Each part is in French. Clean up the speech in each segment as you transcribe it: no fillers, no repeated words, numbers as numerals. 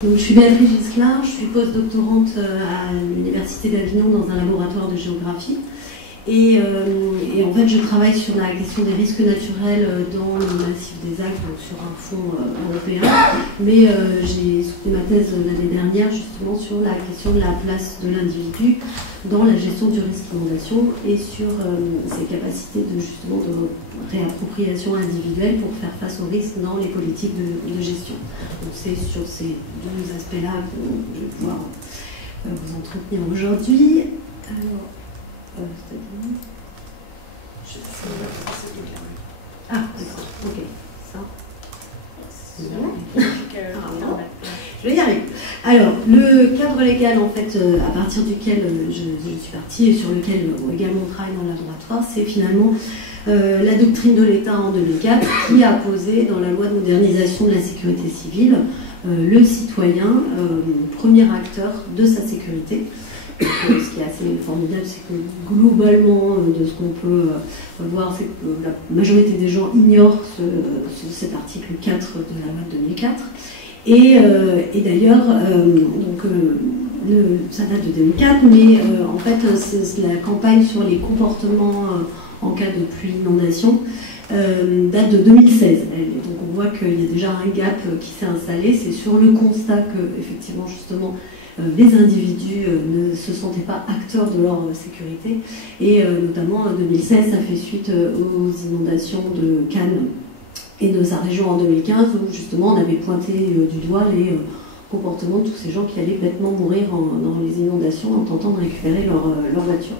Donc, je suis Béatrice Gisclard, je suis postdoctorante à l'Université d'Avignon dans un laboratoire de géographie. Et en fait, je travaille sur la question des risques naturels dans le massif des Alpes, donc sur un fond européen. Mais j'ai soutenu ma thèse l'année dernière justement sur la question de la place de l'individu dans la gestion du risque d'inondation et sur ses capacités justement de réappropriation individuelle pour faire face aux risques dans les politiques de gestion. Donc c'est sur ces deux aspects-là que je vais pouvoir vous entretenir aujourd'hui. Alors, ah, d'accord, ok, ça. Je vais y arriver. Alors, le cadre légal, en fait, à partir duquel je suis partie et sur lequel également on travaille dans le laboratoire, c'est finalement la doctrine de l'État en 2004 qui a posé dans la loi de modernisation de la sécurité civile le citoyen premier acteur de sa sécurité. Donc, ce qui est assez formidable, c'est que globalement, de ce qu'on peut voir, c'est que la majorité des gens ignorent cet article 4 de la loi de 2004. Et d'ailleurs, ça date de 2004, mais en fait, la campagne sur les comportements en cas de pluie inondation date de 2016. Donc on voit qu'il y a déjà un gap qui s'est installé. C'est sur le constat que, effectivement, justement, les individus ne se sentaient pas acteurs de leur sécurité. Et notamment en 2016, ça fait suite aux inondations de Cannes et de sa région en 2015, où justement on avait pointé du doigt les comportements de tous ces gens qui allaient bêtement mourir dans les inondations en tentant de récupérer leur voiture.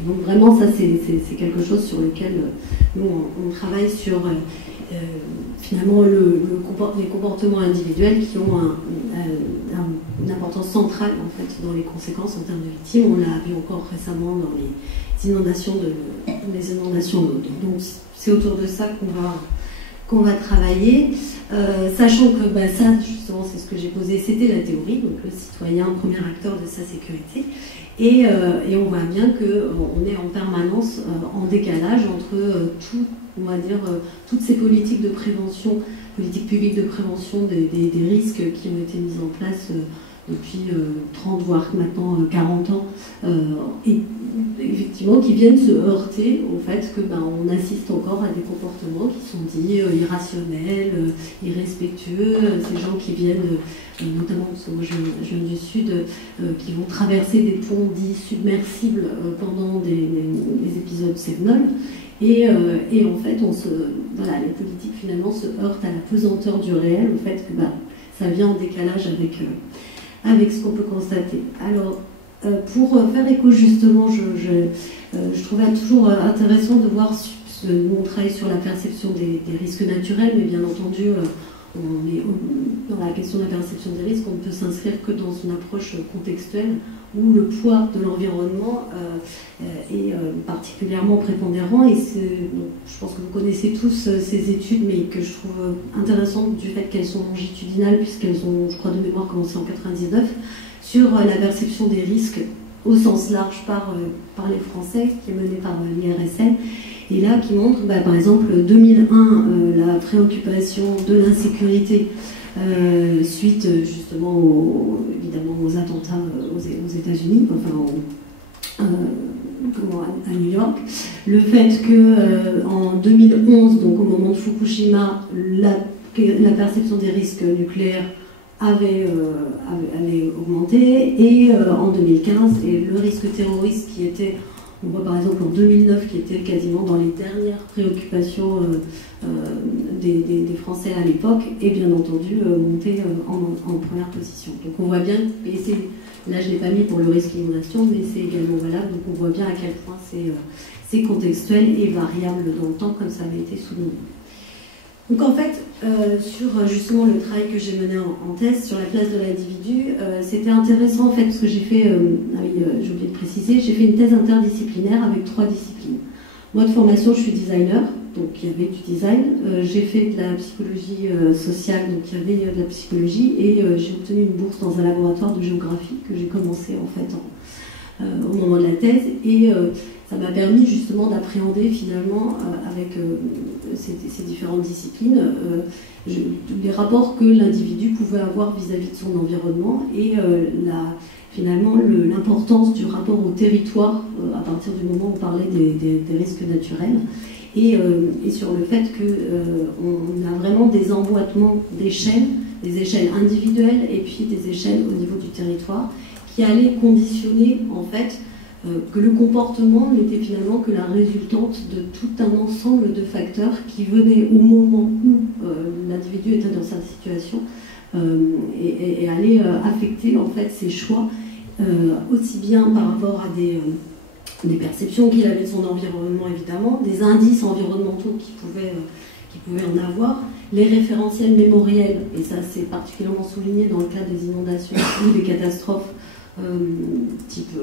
Et donc vraiment ça c'est quelque chose sur lequel nous on travaille sur finalement les comportements individuels qui ont une importance centrale en fait dans les conséquences en termes de victimes. On l'a vu encore récemment dans les inondations d'eau. Donc c'est autour de ça qu'on va travailler, sachant que ça justement c'est ce que j'ai posé, c'était la théorie, donc le citoyen premier acteur de sa sécurité, et on voit bien qu'on est en permanence en décalage entre on va dire, toutes ces politiques de prévention, politiques publiques de prévention des risques qui ont été mises en place depuis 30 voire maintenant 40 ans, et effectivement qui viennent se heurter au fait que on assiste encore à des comportements qui sont dits irrationnels, irrespectueux, ces gens qui viennent, notamment parce que moi je viens du sud, qui vont traverser des ponts dits submersibles pendant les épisodes Cévenol. Et en fait, les politiques finalement se heurtent à la pesanteur du réel, au fait que ça vient en décalage avec ce qu'on peut constater. Alors, pour faire écho justement, je trouvais toujours intéressant de voir mon travail sur la perception des risques naturels, mais bien entendu, dans la question de la perception des risques, on ne peut s'inscrire que dans une approche contextuelle où le poids de l'environnement est particulièrement prépondérant. Et je pense que vous connaissez tous ces études, mais que je trouve intéressantes du fait qu'elles sont longitudinales, puisqu'elles ont, je crois de mémoire, commencé en 99, sur la perception des risques au sens large par les Français, qui est menée par l'IRSN. Et là, qui montre, par exemple, 2001, la préoccupation de l'insécurité suite justement évidemment aux attentats aux États-Unis, à New York. Le fait que en 2011, donc au moment de Fukushima, la perception des risques nucléaires avait augmenté, et en 2015, et le risque terroriste qui était, on voit par exemple en 2009, qui était quasiment dans les dernières préoccupations des Français à l'époque, et bien entendu monté en première position. Donc on voit bien, et là je ne l'ai pas mis pour le risque d'inondation, mais c'est également valable, donc on voit bien à quel point c'est contextuel et variable dans le temps, comme ça avait été souligné. Donc en fait, sur justement le travail que j'ai mené en thèse sur la place de l'individu, c'était intéressant en fait, parce que j'ai fait, j'ai oublié de préciser, j'ai fait une thèse interdisciplinaire avec 3 disciplines. Moi de formation, je suis designer, donc il y avait du design. J'ai fait de la psychologie sociale, donc il y avait de la psychologie, et j'ai obtenu une bourse dans un laboratoire de géographie que j'ai commencé en fait au moment de la thèse, et ça m'a permis justement d'appréhender finalement avec ces différentes disciplines les rapports que l'individu pouvait avoir vis-à-vis de son environnement et finalement l'importance du rapport au territoire à partir du moment où on parlait des risques naturels et sur le fait qu'on a vraiment des emboîtements d'échelles, des échelles individuelles et puis des échelles au niveau du territoire qui allaient conditionner en fait que le comportement n'était finalement que la résultante de tout un ensemble de facteurs qui venaient au moment où l'individu était dans sa situation et allaient affecter en fait ses choix aussi bien par rapport à des perceptions qu'il avait de son environnement évidemment, des indices environnementaux qu'il pouvait en avoir, les référentiels mémoriels, et ça c'est particulièrement souligné dans le cas des inondations ou des catastrophes type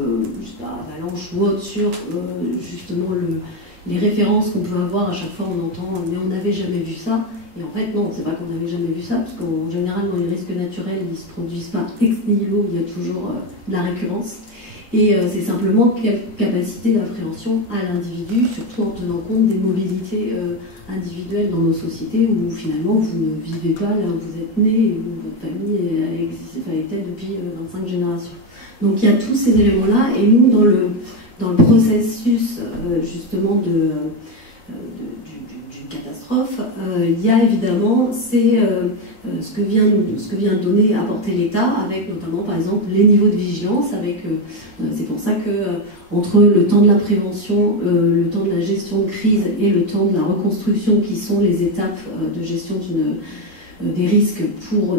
avalanche ou autre sur justement les références qu'on peut avoir. À chaque fois on entend mais on n'avait jamais vu ça, et en fait non, c'est pas qu'on n'avait jamais vu ça, parce qu'en général dans les risques naturels ils ne se produisent pas ex nihilo, il y a toujours de la récurrence, et c'est simplement quelle capacité d'appréhension à l'individu, surtout en tenant compte des mobilités individuelles dans nos sociétés où finalement vous ne vivez pas là où vous êtes né et où votre famille a existé, était depuis 25 générations. Donc il y a tous ces éléments-là, et nous, dans le processus justement du catastrophe, il y a évidemment ce que vient apporter l'État, avec notamment par exemple les niveaux de vigilance. C'est pour ça que entre le temps de la prévention, le temps de la gestion de crise et le temps de la reconstruction, qui sont les étapes de gestion des risques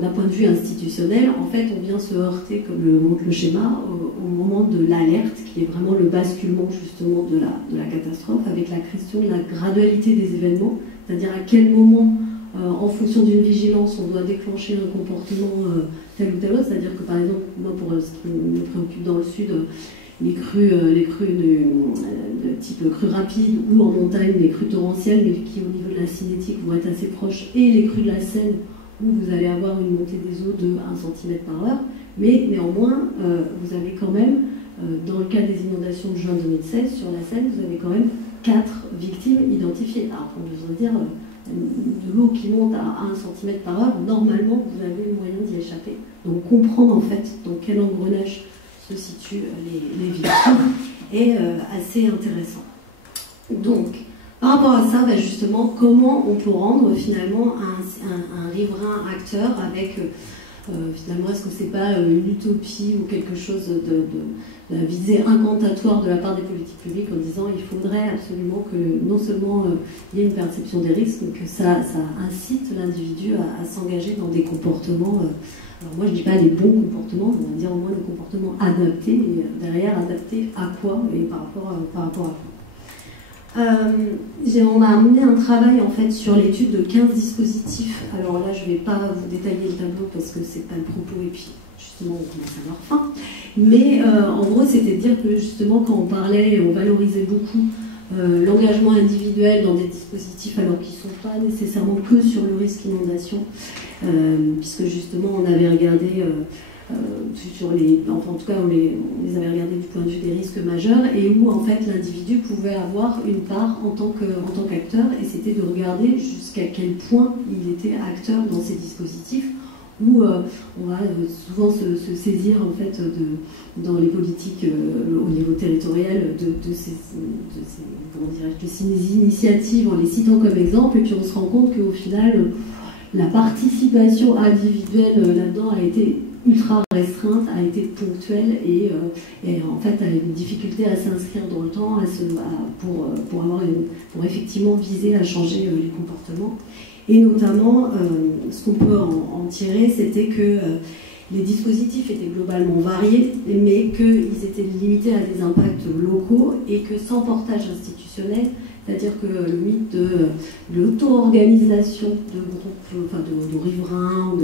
d'un point de vue institutionnel, en fait on vient se heurter, comme le montre le schéma, au moment de l'alerte, qui est vraiment le basculement justement de la catastrophe, avec la question de la gradualité des événements, c'est-à-dire à quel moment, en fonction d'une vigilance, on doit déclencher un comportement tel ou tel autre. C'est-à-dire que par exemple, moi pour ce qui me préoccupe dans le sud, les crues de type crue rapide, ou en montagne les crues torrentielles, mais qui au niveau de la cinétique vont être assez proches, et les crues de la Seine, où vous allez avoir une montée des eaux de 1 cm/h, mais néanmoins vous avez quand même, dans le cas des inondations de juin 2016 sur la Seine, vous avez quand même 4 victimes identifiées. Alors on devrait dire de l'eau qui monte à 1 cm/h, normalement vous avez le moyen d'y échapper. Donc comprendre en fait dans quel engrenage se situent les victimes est assez intéressant. Donc, par rapport à ça, justement, comment on peut rendre finalement un riverain acteur avec, finalement, est-ce que c'est pas une utopie ou quelque chose de la visée incantatoire de la part des politiques publiques en disant il faudrait absolument que non seulement il y ait une perception des risques, mais que ça incite l'individu à s'engager dans des comportements. Alors moi je ne dis pas les bons comportements, on va dire au moins des comportements adaptés, mais derrière adaptés à quoi et par rapport à quoi. On a amené un travail en fait sur l'étude de 15 dispositifs. Alors là je ne vais pas vous détailler le tableau parce que c'est pas le propos et puis justement on commence à avoir faim. Mais en gros c'était de dire que justement quand on parlait, on valorisait beaucoup l'engagement individuel dans des dispositifs alors qu'ils ne sont pas nécessairement que sur le risque inondation, puisque justement on avait regardé en tout cas on les avait regardés du point de vue des risques majeurs, et où en fait l'individu pouvait avoir une part en tant qu'acteur, et c'était de regarder jusqu'à quel point il était acteur dans ces dispositifs, où on va souvent se saisir en fait dans les politiques au niveau territorial de ces initiatives en les citant comme exemple, et puis on se rend compte qu'au final la participation individuelle là-dedans a été ultra restreinte, a été ponctuelle, et en fait a une difficulté à s'inscrire dans le temps pour effectivement viser à changer les comportements. Et notamment, ce qu'on peut en tirer, c'était que les dispositifs étaient globalement variés, mais qu'ils étaient limités à des impacts locaux, et que sans portage institutionnel, c'est-à-dire que le mythe de l'auto-organisation de groupes, enfin de riverains,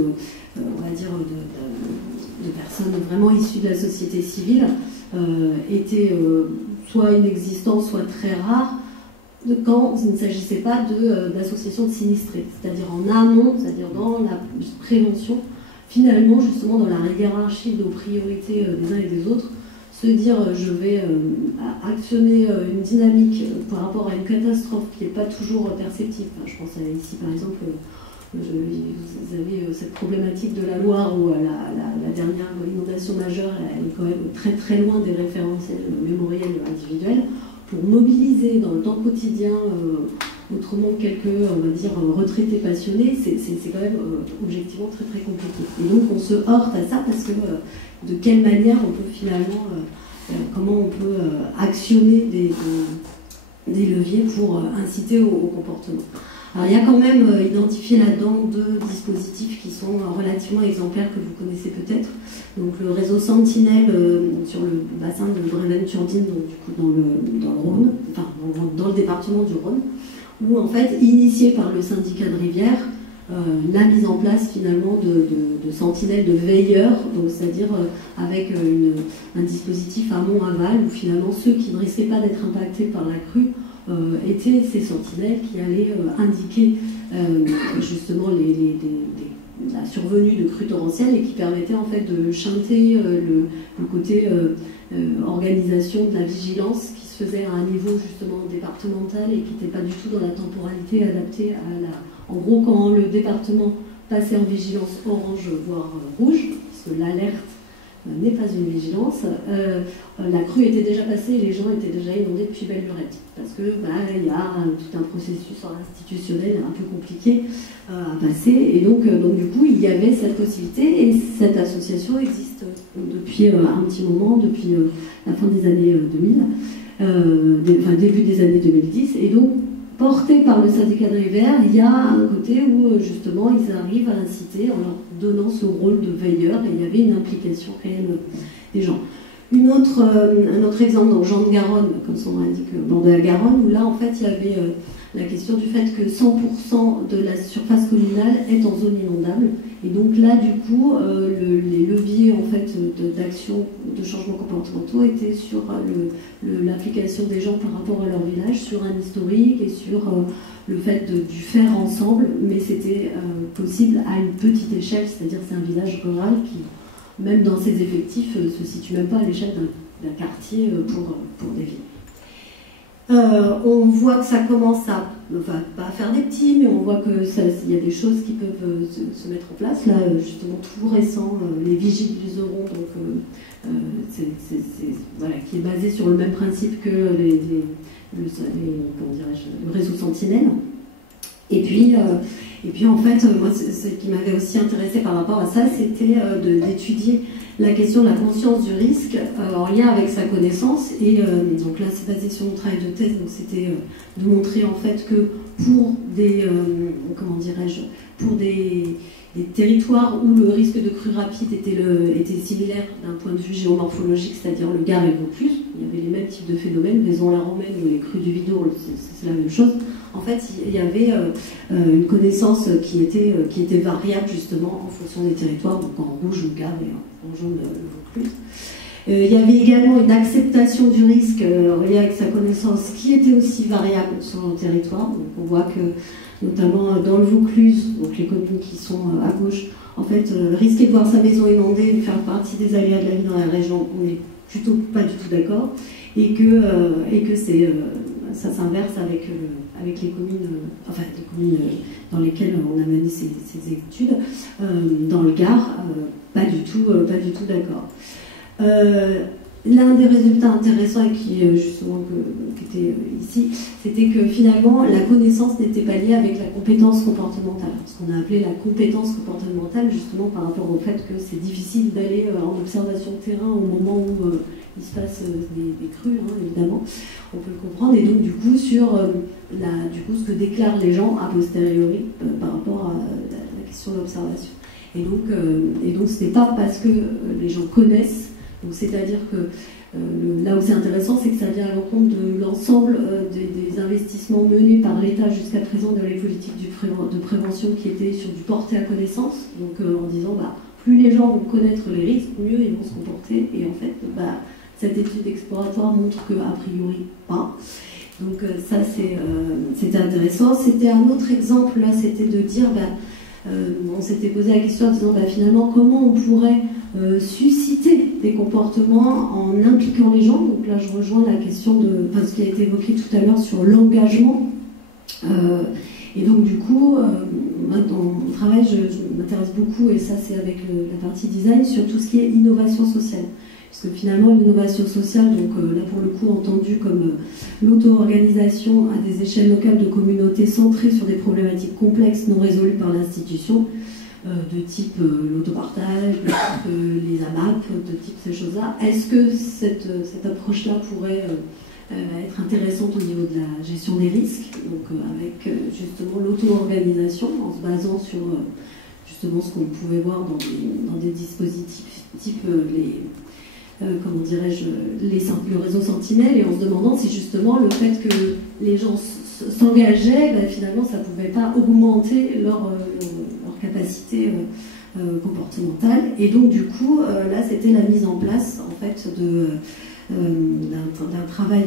on va dire de personnes vraiment issues de la société civile, était soit inexistant, soit très rare, quand il ne s'agissait pas d'associations de sinistrés, c'est-à-dire en amont, c'est-à-dire dans la prévention, finalement justement dans la hiérarchie de priorités des uns et des autres, se dire je vais actionner une dynamique par rapport à une catastrophe qui n'est pas toujours perceptible. Enfin, je pense à ici par exemple, vous avez cette problématique de la Loire où la dernière inondation majeure elle est quand même très très loin des référentiels mémoriels individuels. Pour mobiliser dans le temps quotidien autrement quelques, on va dire, retraités passionnés, c'est quand même objectivement très très compliqué. Et donc on se heurte à ça parce que de quelle manière on peut finalement, comment on peut actionner des leviers pour inciter au comportement. Alors il y a quand même identifié là-dedans deux dispositifs qui sont relativement exemplaires que vous connaissez peut-être. Donc le réseau Sentinelle sur le bassin de Brévennes-Turdine, donc du coup dans le Rhône, enfin dans le département du Rhône, où en fait, initié par le syndicat de rivière, la mise en place finalement de sentinelles, de veilleurs, donc c'est-à-dire avec un dispositif amont-aval où finalement ceux qui ne risquaient pas d'être impactés par la crue étaient ces sentinelles qui allaient indiquer justement la survenue de crues torrentielles et qui permettaient en fait de chanter le côté organisation de la vigilance qui se faisait à un niveau justement départemental et qui n'était pas du tout dans la temporalité adaptée à la... En gros, quand le département passait en vigilance orange voire rouge, puisque l'alerte n'est pas une vigilance, la crue était déjà passée et les gens étaient déjà inondés depuis belle lurette. Parce que y a tout un processus institutionnel un peu compliqué à passer. Et donc du coup, il y avait cette possibilité et cette association existe depuis un petit moment, depuis la fin des années 2000, début des années 2010. Et donc, porté par le syndicat de rivière, il y a un côté où justement ils arrivent à inciter en leur donnant ce rôle de veilleur et il y avait une implication réelle des gens. Un autre exemple, donc Jean de Garonne, comme son nom l'indique, bord de la Garonne, où là en fait il y avait la question du fait que 100% de la surface communale est en zone inondable. Et donc là, du coup, les leviers en fait d'action, de changements comportementaux étaient sur l'application des gens par rapport à leur village, sur un historique et sur le fait du faire ensemble, mais c'était possible à une petite échelle, c'est-à-dire c'est un village rural qui, même dans ses effectifs, se situe même pas à l'échelle d'un quartier pour des villes. On voit que ça commence à, enfin, pas à faire des petits, mais on voit qu'il y a des choses qui peuvent se mettre en place. Là, justement, tout récent, les vigiles du Zoron, donc, voilà, qui est basé sur le même principe que le réseau Sentinelle. Et puis en fait, moi, ce qui m'avait aussi intéressé par rapport à ça, c'était d'étudier la question de la conscience du risque en lien avec sa connaissance. Et donc là, c'est basé sur mon travail de thèse, donc c'était de montrer en fait que pour des, comment dirais-je, pour des territoires où le risque de crue rapide était similaire d'un point de vue géomorphologique, c'est-à-dire le Gard et le Vaucluse, il y avait les mêmes types de phénomènes, Vaison-la-Romaine ou les crues du Vidourle, c'est la même chose. En fait, il y avait une connaissance qui était variable justement en fonction des territoires, donc en rouge le Gard et en jaune le Vaucluse. Il y avait également une acceptation du risque reliée avec sa connaissance qui était aussi variable sur le territoire. Donc on voit que notamment dans le Vaucluse, donc les communes qui sont à gauche, en fait, risquer de voir sa maison inondée, de faire partie des aléas de la vie dans la région, on n'est plutôt pas du tout d'accord, et que ça s'inverse avec les communes, enfin les communes dans lesquelles on a mené ces études. Dans le Gard, pas du tout d'accord. L'un des résultats intéressants et qui justement qui était ici, c'était que finalement la connaissance n'était pas liée avec la compétence comportementale. Ce qu'on a appelé la compétence comportementale, justement par rapport au fait que c'est difficile d'aller en observation de terrain au moment où il se passe des crues, hein, évidemment, on peut le comprendre. Et donc du coup sur ce que déclarent les gens a posteriori par rapport à la question de l'observation. Et donc ce n'est pas parce que les gens connaissent. Donc c'est-à-dire que là où c'est intéressant, c'est que ça vient à l'encontre de l'ensemble des investissements menés par l'État jusqu'à présent dans les politiques de prévention qui étaient sur du porté à connaissance, donc en disant plus les gens vont connaître les risques, mieux ils vont se comporter, et en fait cette étude exploratoire montre qu'a priori pas. Donc ça c'était intéressant. C'était un autre exemple, là, c'était de dire on s'était posé la question en disant finalement comment on pourrait susciter des comportements en impliquant les gens. Donc là, je rejoins la question de, enfin, ce qui a été évoqué tout à l'heure sur l'engagement. Et donc du coup, moi, dans mon travail, je m'intéresse beaucoup, et ça c'est avec la partie design, sur tout ce qui est innovation sociale. Parce que finalement, l'innovation sociale, donc là pour le coup entendue comme l'auto-organisation à des échelles locales de communautés centrées sur des problématiques complexes non résolues par l'institution, de type l'autopartage, de type les AMAP, de type ces choses-là. Est-ce que cette approche-là pourrait être intéressante au niveau de la gestion des risques, donc avec justement l'auto-organisation, en se basant sur justement ce qu'on pouvait voir dans des dispositifs type comment dirais-je, le réseau Sentinelle, et en se demandant si justement le fait que les gens s'engageaient, ben, finalement ça ne pouvait pas augmenter leur capacité comportementale. Et donc du coup, là c'était la mise en place en fait d'un travail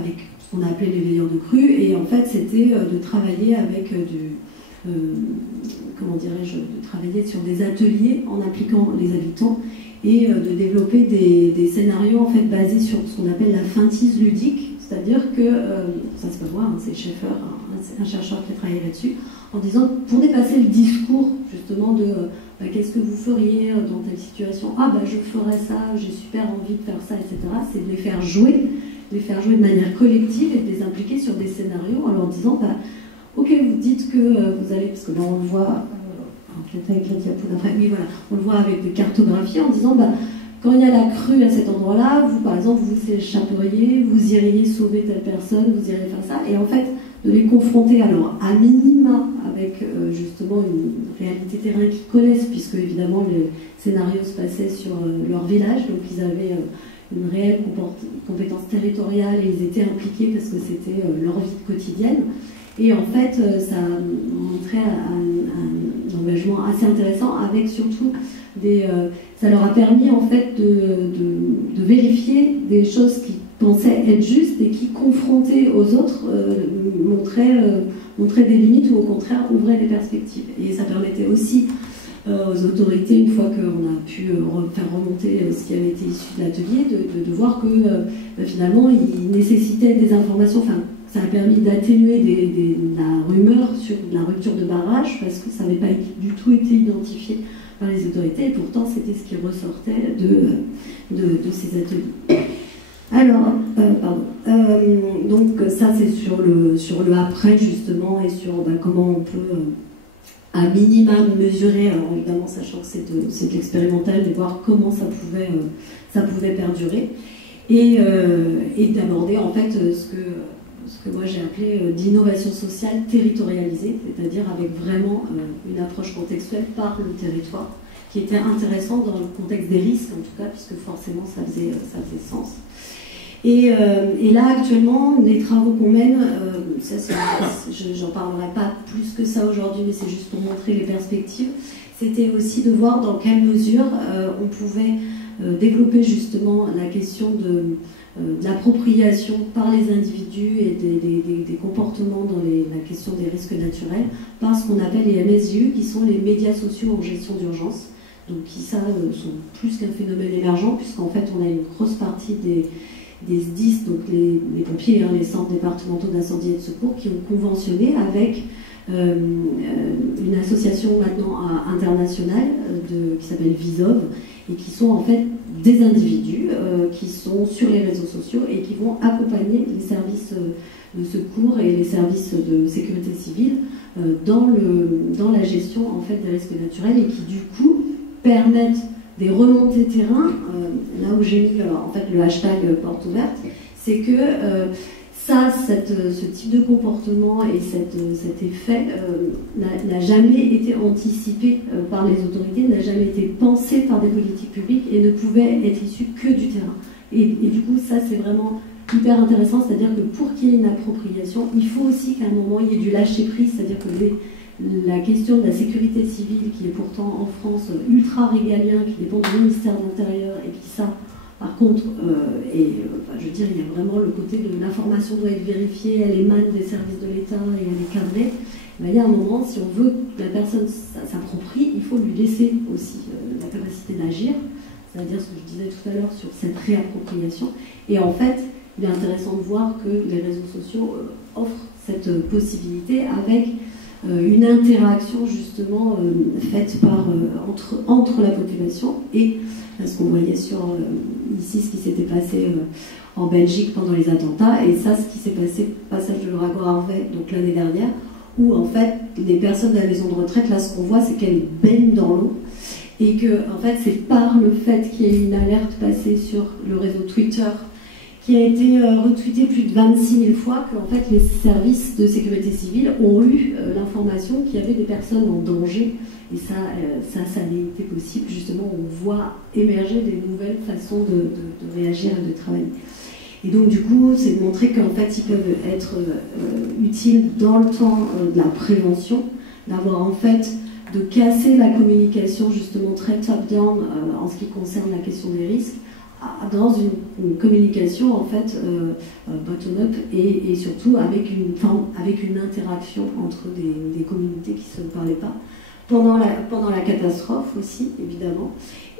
avec ce qu'on a appelé les veilleurs de crue, et en fait c'était de travailler avec comment dirais-je, de travailler sur des ateliers en impliquant les habitants, et de développer des scénarios en fait basés sur ce qu'on appelle la feintise ludique, c'est-à-dire que, ça c'est pas moi, hein, c'est Schaeffer, un chercheur qui a travaillé là-dessus, en disant, pour dépasser le discours justement de qu'est-ce que vous feriez dans telle situation, ah bah je ferais ça, j'ai super envie de faire ça, etc., c'est de les faire jouer de manière collective et de les impliquer sur des scénarios en leur disant, bah, ok, vous dites que vous allez, parce que là on le voit, peut-être avec la diapo d'après, mais voilà, on le voit avec des cartographies en disant, bah, quand il y a la crue à cet endroit-là, vous par exemple vous échapperiez, vous iriez sauver telle personne, vous iriez faire ça, et en fait de les confronter alors à minima avec justement une réalité terrain qu'ils connaissent, puisque évidemment les scénarios se passaient sur leur village, donc ils avaient une réelle compétence territoriale et ils étaient impliqués parce que c'était leur vie quotidienne. Et en fait, ça montrait un engagement assez intéressant, avec surtout ça leur a permis en fait de vérifier des choses qu'ils pensaient être justes et qui, confrontés aux autres, montraient des limites ou au contraire ouvraient des perspectives. Et ça permettait aussi aux autorités, une fois qu'on a pu faire remonter ce qui avait été issu de l'atelier, de voir que finalement il nécessitait des informations. Enfin, ça a permis d'atténuer la rumeur sur la rupture de barrage, parce que ça n'avait pas du tout été identifié par les autorités, et pourtant c'était ce qui ressortait de ces ateliers. Alors, donc ça c'est sur le après justement, et sur comment on peut à minima mesurer, alors évidemment sachant que c'est expérimental, de voir comment ça pouvait perdurer, et d'aborder en fait ce que moi j'ai appelé d'innovation sociale territorialisée, c'est-à-dire avec vraiment une approche contextuelle par le territoire, qui était intéressante dans le contexte des risques en tout cas, puisque forcément ça faisait sens. Et là actuellement, les travaux qu'on mène, j'en parlerai pas plus que ça aujourd'hui, mais c'est juste pour montrer les perspectives, c'était aussi de voir dans quelle mesure on pouvait développer justement la question de l'appropriation par les individus et des comportements dans la question des risques naturels, par ce qu'on appelle les MSU, qui sont les médias sociaux en gestion d'urgence, donc qui ça sont plus qu'un phénomène émergent, puisqu'en fait on a une grosse partie des SDIS, donc les pompiers, les centres départementaux d'incendie et de secours, qui ont conventionné avec une association maintenant internationale qui s'appelle VISOV, et qui sont en fait des individus qui sont sur les réseaux sociaux et qui vont accompagner les services de secours et les services de sécurité civile dans la gestion en fait des risques naturels, et qui du coup permettent des remontées terrain. Là où j'ai mis en fait le hashtag porte ouverte, c'est que ce type de comportement et cet effet n'a jamais été anticipé par les autorités, n'a jamais été pensé par des politiques publiques et ne pouvait être issu que du terrain. Et du coup, ça c'est vraiment hyper intéressant, c'est-à-dire que pour qu'il y ait une appropriation, il faut aussi qu'à un moment il y ait du lâcher-prise, c'est-à-dire que la question de la sécurité civile, qui est pourtant en France ultra régalien, qui dépend du ministère de l'Intérieur, et qui ça, par contre, je veux dire, il y a vraiment le côté de l'information doit être vérifiée, elle émane des services de l'État et elle est cadrée. il y a un moment, si on veut que la personne s'approprie, il faut lui laisser aussi la capacité d'agir, c'est-à-dire ce que je disais tout à l'heure sur cette réappropriation. Et en fait, il est intéressant de voir que les réseaux sociaux offrent cette possibilité avec une interaction justement faite entre la population et ce qu'on voyait ici, ce qui s'était passé en Belgique pendant les attentats, et ça, ce qui s'est passé, passage de l'ouragan Harvey, donc l'année dernière, où en fait, les personnes de la maison de retraite, là, ce qu'on voit, c'est qu'elles baignent dans l'eau, et que, en fait, c'est par le fait qu'il y ait une alerte passée sur le réseau Twitter, qui a été retweeté plus de 26 000 fois, que en fait, les services de sécurité civile ont eu l'information qu'il y avait des personnes en danger. Et ça n'a été possible. Justement, on voit émerger des nouvelles façons de réagir et de travailler. Et donc, du coup, c'est de montrer qu'en fait, ils peuvent être utiles dans le temps de la prévention, d'avoir en fait de casser la communication justement très top-down en ce qui concerne la question des risques, dans une communication en fait bottom-up et surtout avec une interaction entre des communautés qui ne se parlaient pas pendant la catastrophe aussi évidemment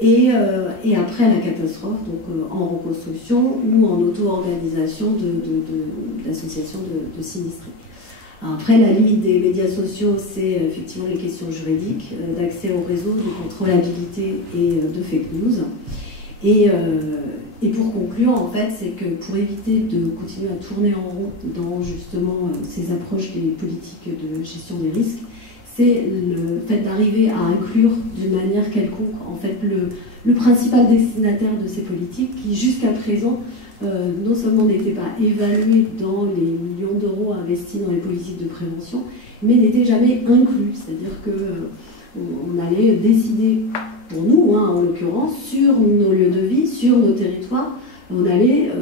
et après la catastrophe, donc en reconstruction ou en auto-organisation d'associations de sinistrés. Après, la limite des médias sociaux, c'est effectivement les questions juridiques, d'accès au réseau, de contrôlabilité et de fake news. Et pour conclure, en fait, c'est que pour éviter de continuer à tourner en rond dans justement ces approches des politiques de gestion des risques, c'est le fait d'arriver à inclure d'une manière quelconque en fait le principal destinataire de ces politiques qui jusqu'à présent non seulement n'était pas évalué dans les millions d'euros investis dans les politiques de prévention, mais n'était jamais inclus, c'est-à-dire qu'on allait décider pour nous, en l'occurrence, sur nos lieux de vie, sur nos territoires, on allait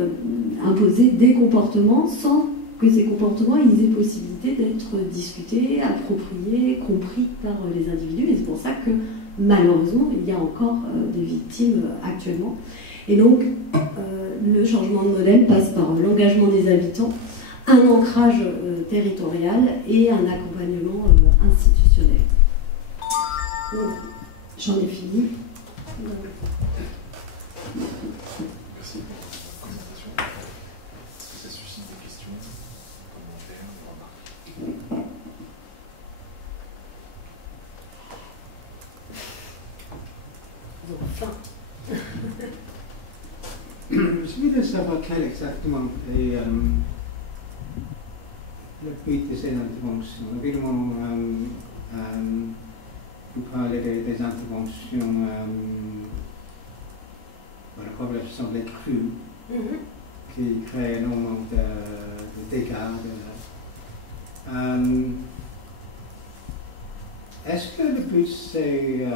imposer des comportements sans que ces comportements aient possibilité d'être discutés, appropriés, compris par les individus. Et c'est pour ça que, malheureusement, il y a encore des victimes actuellement. Et donc, le changement de modèle passe par l'engagement des habitants, un ancrage territorial et un accompagnement institutionnel. Donc, j'en ai fini. Merci pour la présentation. Est-ce que ça suscite des questions, commentaires, remarques? Enfin. Je voudrais savoir quel exactement est le but de ces interventions. Évidemment, vous parlez des interventions la population des crues qui créent énormément de dégâts. Est-ce que le but c'est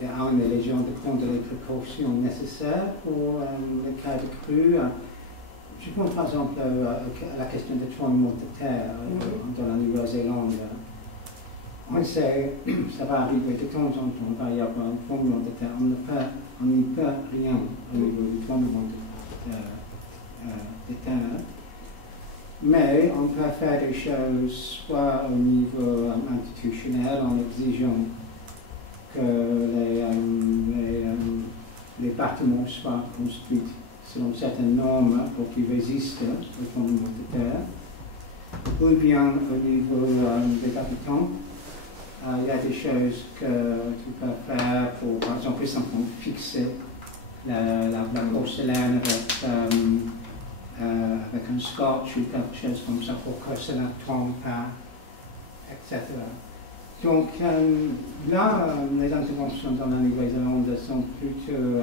d'amener les gens de prendre les précautions nécessaires pour le cas de crue? Je pense par exemple à la question des tremblements de terre dans la Nouvelle-Zélande. On sait, ça va arriver de temps en temps, il va y avoir un tremblement de terre. On n'y peut rien au niveau du tremblement de terre. Mais on peut faire des choses soit au niveau institutionnel en exigeant que les bâtiments soient construits selon certaines normes pour qu'ils résistent au tremblement de terre, ou bien au niveau des habitants. Il y a des choses que tu peux faire pour, par exemple, fixer la porcelaine avec un scotch ou quelque chose comme ça pour que ça ne tombe pas, etc. Donc là, les interventions dans la Nouvelle-Zélande sont plutôt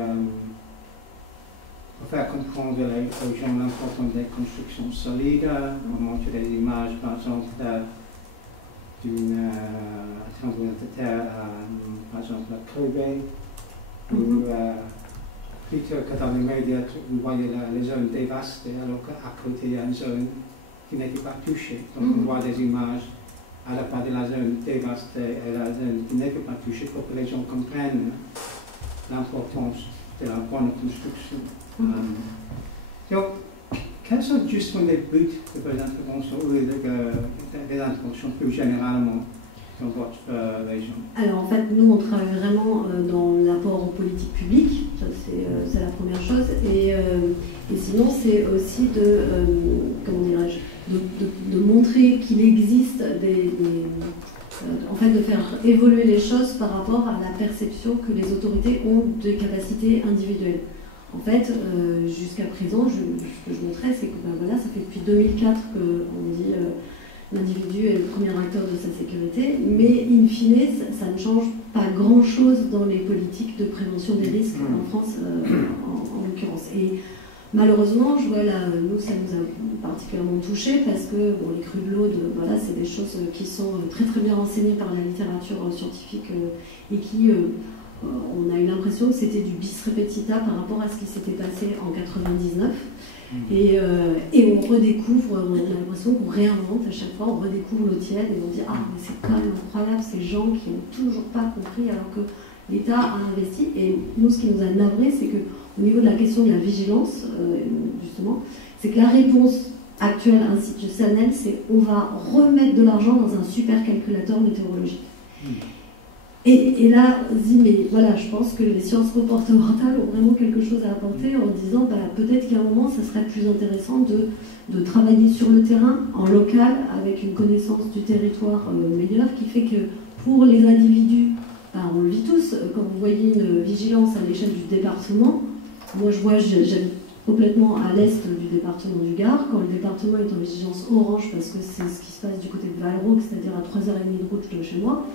pour faire comprendre aux gens l'importance des constructions solides. On montre des images, par exemple, d'une tremblement de terre, par exemple, à Kobe, où plutôt que dans les médias, vous voyez les zones dévastées, alors qu'à côté, il y a une zone qui n'était pas touchée. Donc, on voit des images à la part de la zone dévastée et la zone qui n'était pas touchée pour que les gens comprennent l'importance de la bonne construction. Donc, quels sont justement les buts de vos interventions ou des interventions plus généralement dans votre région? Alors en fait, nous on travaille vraiment dans l'apport aux politiques publiques, ça c'est la première chose, et sinon c'est aussi comment dirais-je, de montrer qu'il existe en fait de faire évoluer les choses par rapport à la perception que les autorités ont des capacités individuelles. En fait, jusqu'à présent, ce que je montrais, c'est que voilà, ça fait depuis 2004 qu'on dit l'individu est le premier acteur de sa sécurité, mais in fine, ça ne change pas grand-chose dans les politiques de prévention des risques en France, en l'occurrence. Et malheureusement, je vois là, nous, ça nous a particulièrement touchés parce que bon, les crues de l'Aude, voilà, c'est des choses qui sont très très bien renseignées par la littérature scientifique et qui, on a eu l'impression que c'était du bis repetita par rapport à ce qui s'était passé en 99. Et on redécouvre, on a l'impression qu'on réinvente à chaque fois, on redécouvre l'eau tiède et on dit ah mais c'est quand même incroyable ces gens qui n'ont toujours pas compris alors que l'État a investi. Et nous, ce qui nous a navré, c'est qu'au niveau de la question de la vigilance, justement, c'est que la réponse actuelle institutionnelle, c'est on va remettre de l'argent dans un supercalculateur météorologique. Et là, on se dit, mais voilà, je pense que les sciences comportementales ont vraiment quelque chose à apporter en disant, bah, peut-être qu'à un moment, ça serait plus intéressant de travailler sur le terrain, en local, avec une connaissance du territoire meilleure, qui fait que pour les individus, bah, on le vit tous, quand vous voyez une vigilance à l'échelle du département, moi je vois, j'habite complètement à l'est du département du Gard, quand le département est en vigilance orange, parce que c'est ce qui se passe du côté de Valroux, c'est-à-dire à 3h30 de route de chez moi,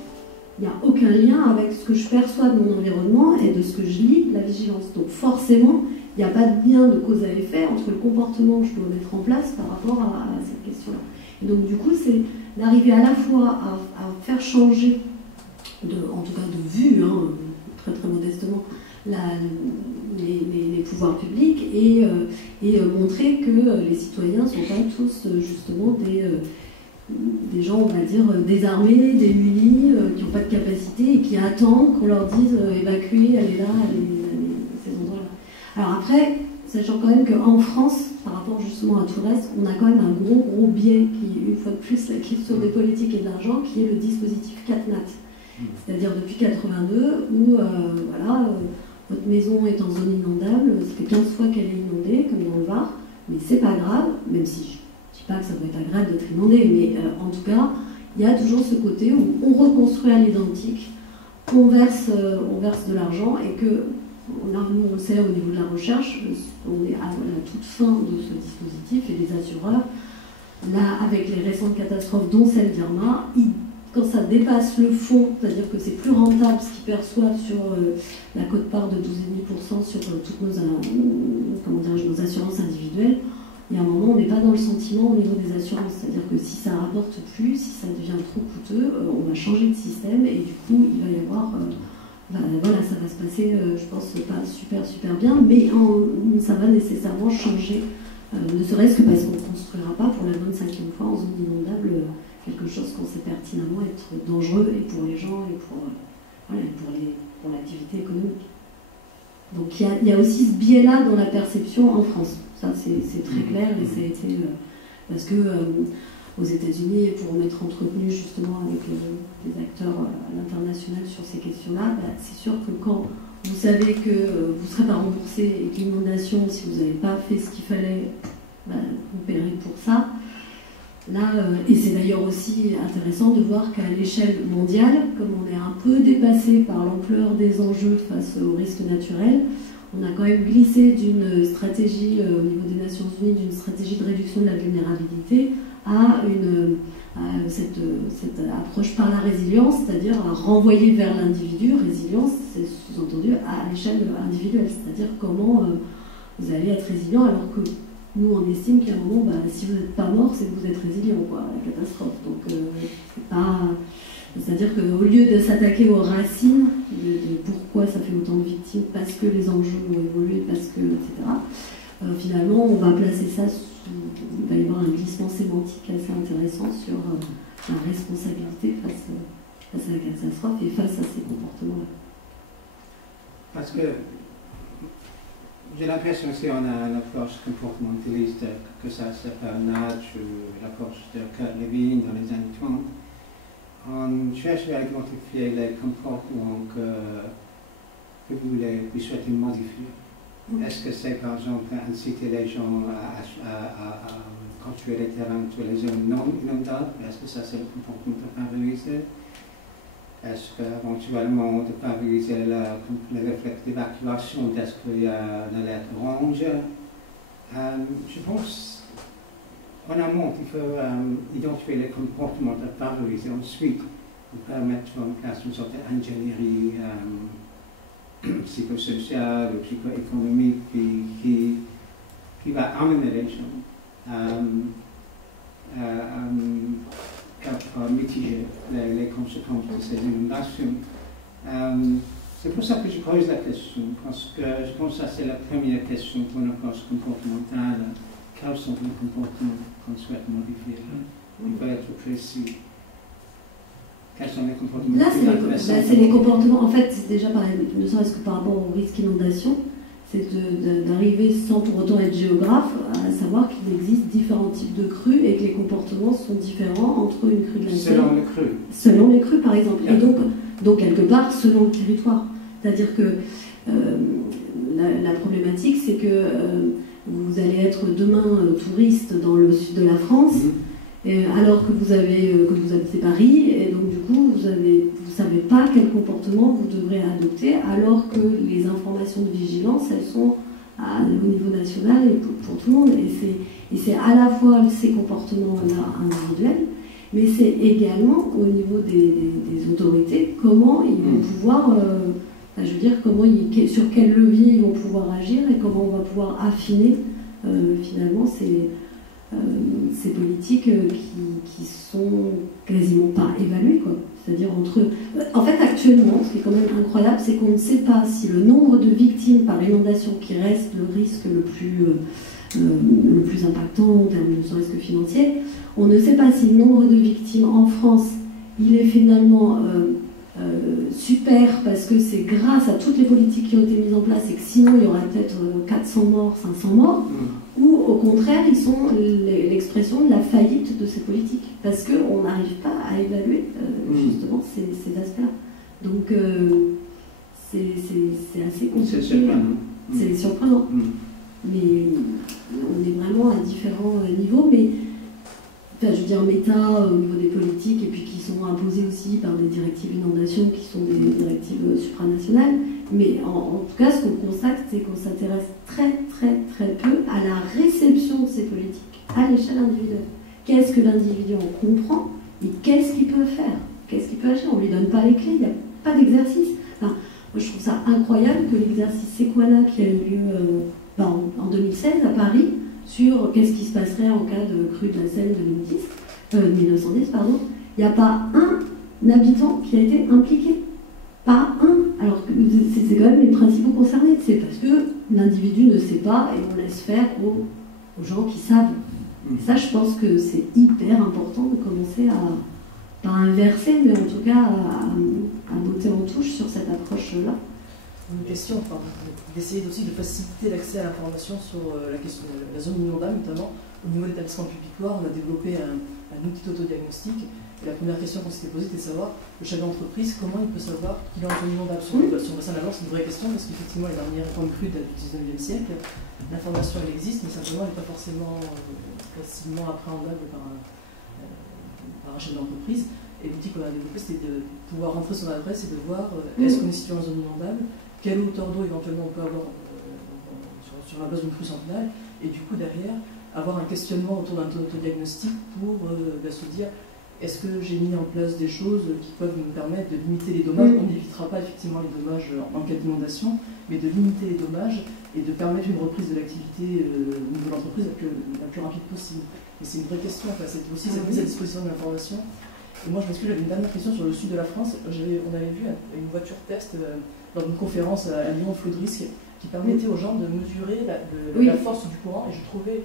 il n'y a aucun lien avec ce que je perçois de mon environnement et de ce que je lis, la vigilance. Donc forcément, il n'y a pas de lien de cause à effet entre le comportement que je dois mettre en place par rapport à cette question-là. Et donc du coup, c'est d'arriver à la fois à faire changer, en tout cas de vue, hein, très très modestement, les pouvoirs publics et montrer que les citoyens ne sont pas tous justement des gens, on va dire, désarmés, démunis, qui n'ont pas de capacité et qui attendent qu'on leur dise évacuer, allez là, allez ces endroits-là. Alors après, sachant quand même qu'en France, par rapport justement à tout le reste, on a quand même un gros biais qui, une fois de plus, la question des politiques et de l'argent, qui est le dispositif CatNat. C'est-à-dire depuis 82, où voilà, votre maison est en zone inondable, ça fait 15 fois qu'elle est inondée, comme dans le Var, mais c'est pas grave, même si je dis pas que ça doit être agréable d'être inondé, mais en tout cas, il y a toujours ce côté où on reconstruit à l'identique, on verse de l'argent et que, nous on le sait au niveau de la recherche, on est à la toute fin de ce dispositif et les assureurs, là, avec les récentes catastrophes, dont celle d'Irma, quand ça dépasse le fond, c'est-à-dire que c'est plus rentable ce qu'ils perçoivent sur la quote-part de 12,5% sur toutes nos assurances individuelles, il y a un moment, on n'est pas dans le sentiment au niveau des assurances. C'est-à-dire que si ça rapporte plus, si ça devient trop coûteux, on va changer de système et du coup, il va y avoir... voilà, ça va se passer, je pense, pas super bien, mais ça va nécessairement changer, ne serait-ce que parce qu'on ne construira pas pour la 25e fois en zone inondable quelque chose qu'on sait pertinemment être dangereux et pour les gens et pour l'activité économique. Donc il y a aussi ce biais-là dans la perception en France. Ça, c'est très clair et ça a été... parce que aux États-Unis, pour m'être entretenu justement avec des acteurs à l'international sur ces questions-là, c'est sûr que quand vous savez que vous ne serez pas remboursé et que l'inondation, si vous n'avez pas fait ce qu'il fallait, vous paierez pour ça. Là, et c'est d'ailleurs aussi intéressant de voir qu'à l'échelle mondiale, comme on est un peu dépassé par l'ampleur des enjeux face aux risques naturels, on a quand même glissé d'une stratégie au niveau des Nations Unies, d'une stratégie de réduction de la vulnérabilité à cette approche par la résilience, c'est-à-dire à renvoyer vers l'individu. Résilience, c'est sous-entendu à l'échelle individuelle, c'est-à-dire comment vous allez être résilient alors que nous, on estime qu'à un moment, si vous n'êtes pas mort, c'est que vous êtes résilient, quoi, à la catastrophe. Donc, c'est pas... C'est-à-dire qu'au lieu de s'attaquer aux racines de pourquoi ça fait autant de victimes, parce que les enjeux ont évolué, parce que, etc., finalement, on va placer ça il va y avoir un glissement sémantique assez intéressant sur la responsabilité face à la catastrophe et face à ces comportements-là. Parce que j'ai l'impression que si on a une approche comportementaliste, que ça s'appelle Natch ou l'approche de Kurt Lewin dans les années 30, on cherche à identifier les comportements que vous souhaitez modifier. Est-ce que c'est par exemple inciter les gens à construire des terrains sur les zones non inondables? Est-ce que ça c'est le comportement de favoriser? Est-ce qu'éventuellement de favoriser les réflexes d'évacuation? Est-ce qu'il y a l'alerte orange? Je pense en amont il faut identifier les comportements de favoriser. Ensuite, on peut mettre en place une sorte d'ingénierie psychosociale ou psycho-économique qui va amener les gens à mitiger les conséquences de ces inondations. C'est pour ça que je pose la question, parce que je pense que c'est la première question pour une approche comportementale. Quels sont les comportements qu'on souhaite modifier? Il faut être précis. Quels sont les comportements? Là, c'est les comportements. En fait, c'est déjà ne serait-ce que par rapport au risque inondation, c'est d'arriver sans pour autant être géographe à savoir qu'il existe différents types de crues et que les comportements sont différents entre une crue de la Seine. Selon les crues. Selon les crues, par exemple. Et donc quelque part, selon le territoire. C'est-à-dire que la problématique, c'est que vous allez être demain touriste dans le sud de la France. Alors que vous habitez Paris, et donc du coup vous savez pas quel comportement vous devrez adopter, alors que les informations de vigilance elles sont au niveau national et pour tout le monde. Et c'est à la fois ces comportements-là individuels, mais c'est également au niveau des autorités comment ils vont pouvoir, je veux dire sur quel levier ils vont pouvoir agir et comment on va pouvoir affiner finalement ces politiques qui sont quasiment pas évaluées, quoi. C'est-à-dire en fait, actuellement, ce qui est quand même incroyable, c'est qu'on ne sait pas si le nombre de victimes par inondation, qui reste le risque le plus impactant en termes ne serait-ce que financier, on ne sait pas si le nombre de victimes en France, il est finalement super parce que c'est grâce à toutes les politiques qui ont été mises en place et que sinon il y aurait peut-être 400 morts, 500 morts, ou au contraire ils sont l'expression de la faillite de ces politiques parce qu'on n'arrive pas à évaluer justement ces aspects-là. Donc c'est assez compliqué. C'est surprenant. Mais on est vraiment à différents niveaux, mais enfin, je veux dire méta au niveau des politiques et puis qui sont imposées aussi par des directives inondation qui sont des directives supranationales. Mais en tout cas, ce qu'on constate, c'est qu'on s'intéresse très peu à la réception de ces politiques à l'échelle individuelle. Qu'est-ce que l'individu en comprend et qu'est-ce qu'il peut faire? Qu'est-ce qu'il peut agir? On ne lui donne pas les clés, il n'y a pas d'exercice. Enfin, moi, je trouve ça incroyable que l'exercice Sequana qui a eu lieu en 2016 à Paris, sur qu'est-ce qui se passerait en cas de crue de la Seine 1910, pardon, il n'y a pas un habitant qui a été impliqué. Pas un. Alors que c'est quand même les principaux concernés. C'est parce que l'individu ne sait pas et on laisse faire aux gens qui savent. Et ça, je pense que c'est hyper important de commencer pas inverser, mais en tout cas à botter en touche sur cette approche-là. Une question, d'essayer aussi de faciliter l'accès à l'information sur la question de la zone inondable, notamment au niveau d'établissements publics. On a développé un outil d'autodiagnostic. Et la première question qu'on s'était posée, c'était de savoir, le chef d'entreprise, comment il peut savoir qu'il est en zone inondable sur le bassin d'Alors. C'est une vraie question, parce qu'effectivement, les dernières grandes crues du 19e siècle, l'information elle existe, mais simplement elle n'est pas forcément facilement appréhendable par un chef d'entreprise. Et l'outil qu'on a développé, c'était de pouvoir rentrer son adresse et de voir est-ce qu'on est situé en zone inondable, quelle hauteur d'eau éventuellement on peut avoir sur la base d'une crue centenale, et du coup derrière avoir un questionnement autour d'un autodiagnostic pour se dire est-ce que j'ai mis en place des choses qui peuvent nous permettre de limiter les dommages. On n'évitera pas effectivement les dommages en cas d'inondation, mais de limiter les dommages et de permettre une reprise de l'activité au niveau de l'entreprise la plus rapide possible. Et c'est une vraie question, enfin, c'est aussi cette mise à disposition de l'information. Et moi, je m'excuse, j'avais une dernière question sur le sud de la France. On avait vu une voiture test dans une conférence à Lyon, Flot de risque, qui permettait aux gens de mesurer la force du courant. Et je trouvais,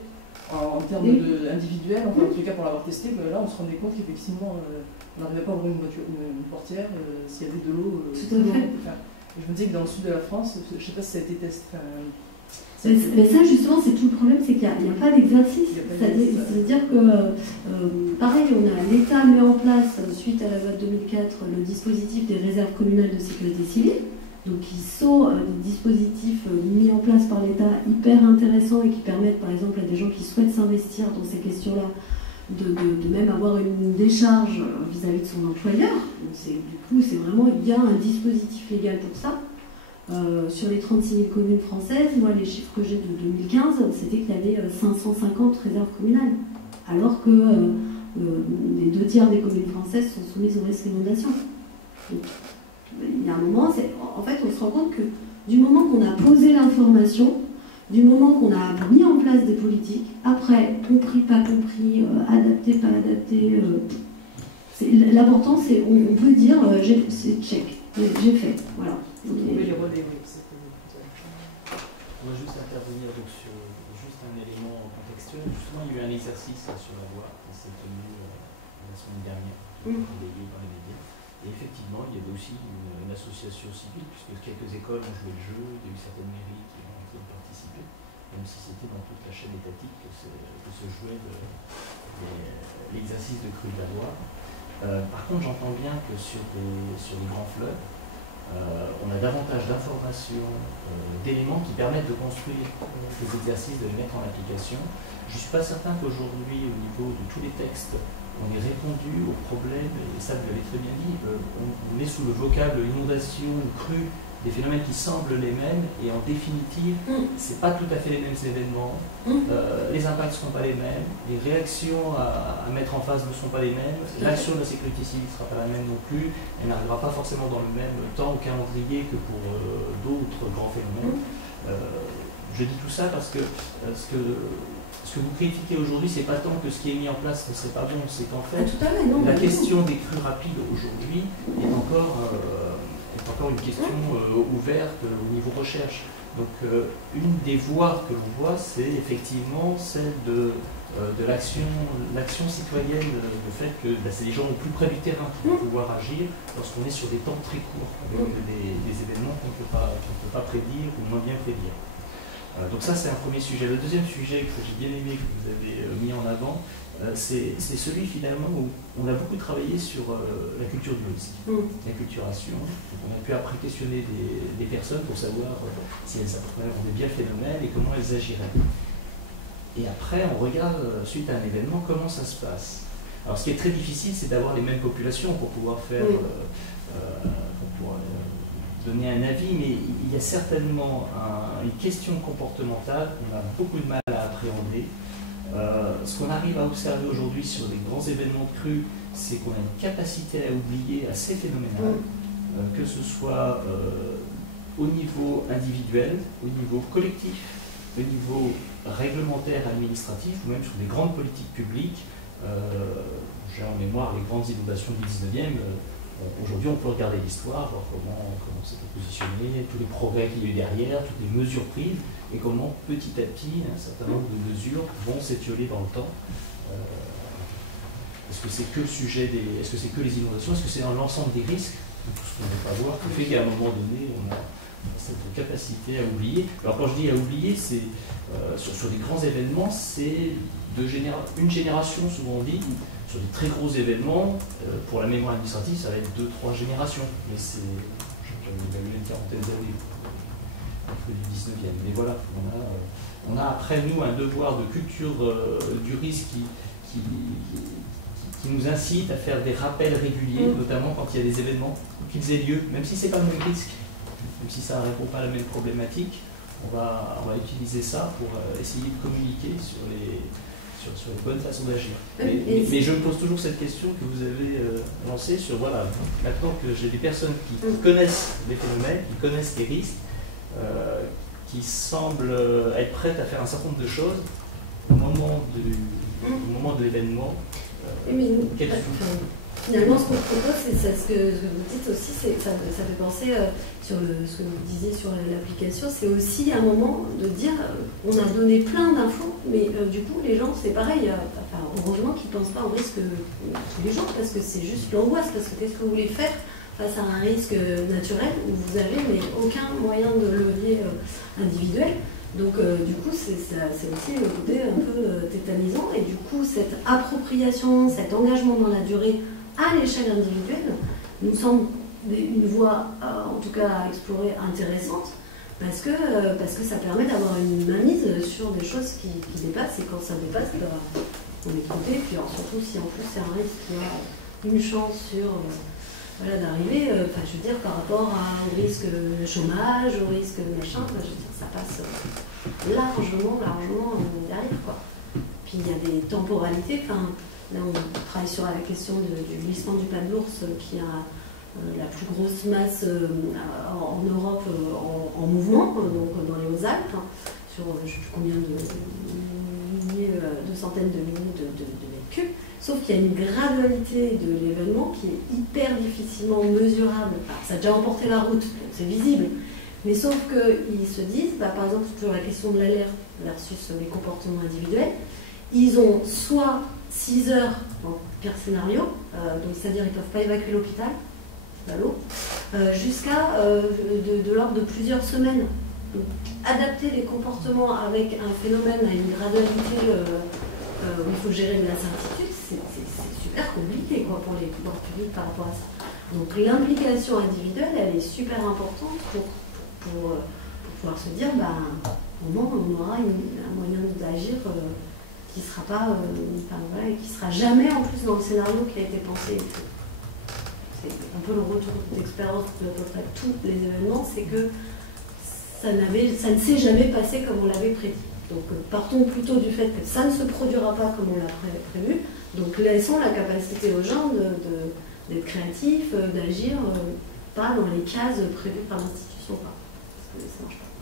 en termes individuels, enfin, en tout cas pour l'avoir testé, là, on se rendait compte qu'effectivement, on n'arrivait pas à ouvrir une portière s'il y avait de l'eau. Tout à fait. Je me disais que dans le sud de la France, je ne sais pas si ça a été testé. Mais ça, justement, c'est tout le problème, c'est qu'il n'y a pas d'exercice. C'est-à-dire que, pareil, l'État met en place, suite à la loi de 2004, le dispositif des réserves communales de sécurité civile, donc qui sont des dispositifs mis en place par l'État hyper intéressants et qui permettent, par exemple, à des gens qui souhaitent s'investir dans ces questions-là, de même avoir une décharge vis-à-vis de son employeur. Du coup, c'est vraiment, il y a un dispositif légal pour ça. Sur les 36 000 communes françaises, moi les chiffres que j'ai de 2015, c'était qu'il y avait 550 réserves communales, alors que les 2 tiers des communes françaises sont soumises au risque d'inondation. Il y a un moment, en fait on se rend compte que du moment qu'on a posé l'information, du moment qu'on a mis en place des politiques, après, compris, pas compris, adapté, pas adapté, l'important c'est, on peut dire, c'est check, j'ai fait, voilà. Trouver les relais, oui. On va juste intervenir donc, sur juste un élément contextuel. Justement, il y a eu un exercice sur la loi qui s'est tenu la semaine dernière, relayé dans les médias. Et effectivement, il y avait aussi une association civile, puisque quelques écoles ont joué le jeu, il y a eu certaines mairies qui ont participé, même si c'était dans toute la chaîne étatique que se jouait l'exercice de crue de la loi. Par contre, j'entends bien que sur les grands fleuves, on a davantage d'informations, d'éléments qui permettent de construire des exercices, de les mettre en application. Je ne suis pas certain qu'aujourd'hui, au niveau de tous les textes, on ait répondu aux problèmes, et ça vous l'avez très bien dit, on est sous le vocable inondation, crue, des phénomènes qui semblent les mêmes, et en définitive, ce n'est pas tout à fait les mêmes événements, les impacts ne seront pas les mêmes, les réactions à mettre en face ne sont pas les mêmes, l'action de la sécurité civile ne sera pas la même non plus, elle n'arrivera pas forcément dans le même temps au calendrier que pour d'autres grands phénomènes. Je dis tout ça parce que ce que vous critiquez aujourd'hui, c'est pas tant que ce qui est mis en place ne serait pas bon, c'est qu'en fait, la question des crues rapides aujourd'hui est encore une question ouverte au niveau recherche. Donc une des voies que l'on voit, c'est effectivement celle de l'action citoyenne, le fait que c'est les gens au plus près du terrain qui vont pouvoir agir lorsqu'on est sur des temps très courts, avec des événements qu'on ne peut pas prédire ou moins bien prédire. Donc ça, c'est un premier sujet. Le deuxième sujet que j'ai bien aimé, que vous avez mis en avant, c'est celui finalement où on a beaucoup travaillé sur la culture du risque, l'acculturation. On a pu après questionner des personnes pour savoir si elles appréhendaient bien le phénomène et comment elles agiraient. Et après, on regarde, suite à un événement, comment ça se passe. Alors ce qui est très difficile, c'est d'avoir les mêmes populations pour pouvoir faire... donner un avis, mais il y a certainement une question comportementale qu'on a beaucoup de mal à appréhender. Ce qu'on arrive à observer aujourd'hui sur les grands événements de crue, c'est qu'on a une capacité à oublier assez phénoménale, que ce soit au niveau individuel, au niveau collectif, au niveau réglementaire, administratif, ou même sur des grandes politiques publiques. J'ai en mémoire les grandes inondations du 19e. Aujourd'hui, on peut regarder l'histoire, voir comment c'était positionné, tous les progrès qu'il y a eu derrière, toutes les mesures prises, et comment petit à petit, un certain nombre de mesures vont s'étioler dans le temps. Est-ce que c'est que le sujet est-ce que c'est que les inondations? Est-ce que c'est dans l'ensemble des risques? Tout ce qu'on ne peut pas voir, qui fait qu'à un moment donné, on a cette capacité à oublier. Alors quand je dis à oublier, c'est sur des grands événements, c'est une génération, souvent on dit. Sur des très gros événements, pour la mémoire administrative, ça va être 2-3 générations. Mais c'est, j'avais évalué une quarantaine d'années du 19e. Mais voilà, on a après nous un devoir de culture du risque qui nous incite à faire des rappels réguliers, notamment quand il y a des événements, qu'ils aient lieu, même si ce n'est pas le même risque, même si ça ne répond pas à la même problématique, on va utiliser ça pour essayer de communiquer sur les bonnes façons d'agir. Mais je me pose toujours cette question que vous avez lancée sur, voilà, maintenant que j'ai des personnes qui connaissent les phénomènes, qui connaissent les risques, qui semblent être prêtes à faire un certain nombre de choses au moment de l'événement. Finalement, ce qu'on propose, c'est ce que vous dites aussi, ça fait penser sur ce que vous disiez sur l'application, c'est aussi un moment de dire, on a donné plein d'infos, mais du coup, les gens, c'est pareil, heureusement qu'ils ne pensent pas au risque tous les jours, parce que c'est juste l'angoisse, parce que qu'est-ce que vous voulez faire face à un risque naturel où vous avez mais aucun moyen de levier individuel. Donc du coup, c'est aussi le côté un peu tétanisant, et du coup, cette appropriation, cet engagement dans la durée à l'échelle individuelle nous semble une voie, en tout cas à explorer, intéressante, parce que ça permet d'avoir une mainmise sur des choses qui dépassent, et quand ça dépasse, on est compté, puis alors, surtout si en plus c'est un risque qui a une chance sur voilà, d'arriver, je veux dire, par rapport au risque de chômage, au risque de machin, je veux dire, ça passe largement derrière, quoi. Puis il y a des temporalités, là on travaille sur la question du glissement du pas de l'ours, qui a la plus grosse masse en Europe en mouvement, donc dans les Hautes-Alpes, sur je ne sais plus combien de centaines de milliers de mètres cubes, sauf qu'il y a une gradualité de l'événement qui est hyper difficilement mesurable. Alors, ça a déjà emporté la route, c'est visible, mais sauf qu'ils se disent, par exemple, sur la question de l'alerte versus les comportements individuels, ils ont soit 6 heures, dans le pire scénario, donc c'est-à-dire ils ne peuvent pas évacuer l'hôpital, jusqu'à de l'ordre de plusieurs semaines. Donc, adapter les comportements avec un phénomène à une gradualité où il faut gérer de l'incertitude, c'est super compliqué, quoi, pour les pouvoirs publics par rapport à ça. Donc l'implication individuelle, elle est super importante pour pouvoir se dire, au moment où on aura un moyen d'agir qui ne sera pas, voilà, et qui ne sera jamais en plus dans le scénario qui a été pensé. C'est un peu le retour d'expérience de à peu près tous les événements, c'est que ça ne s'est jamais passé comme on l'avait prédit. Donc partons plutôt du fait que ça ne se produira pas comme on l'a prévu, donc laissons la capacité aux gens d'être créatifs, d'agir, pas dans les cases prévues par l'institution. Parce que ça marche pas.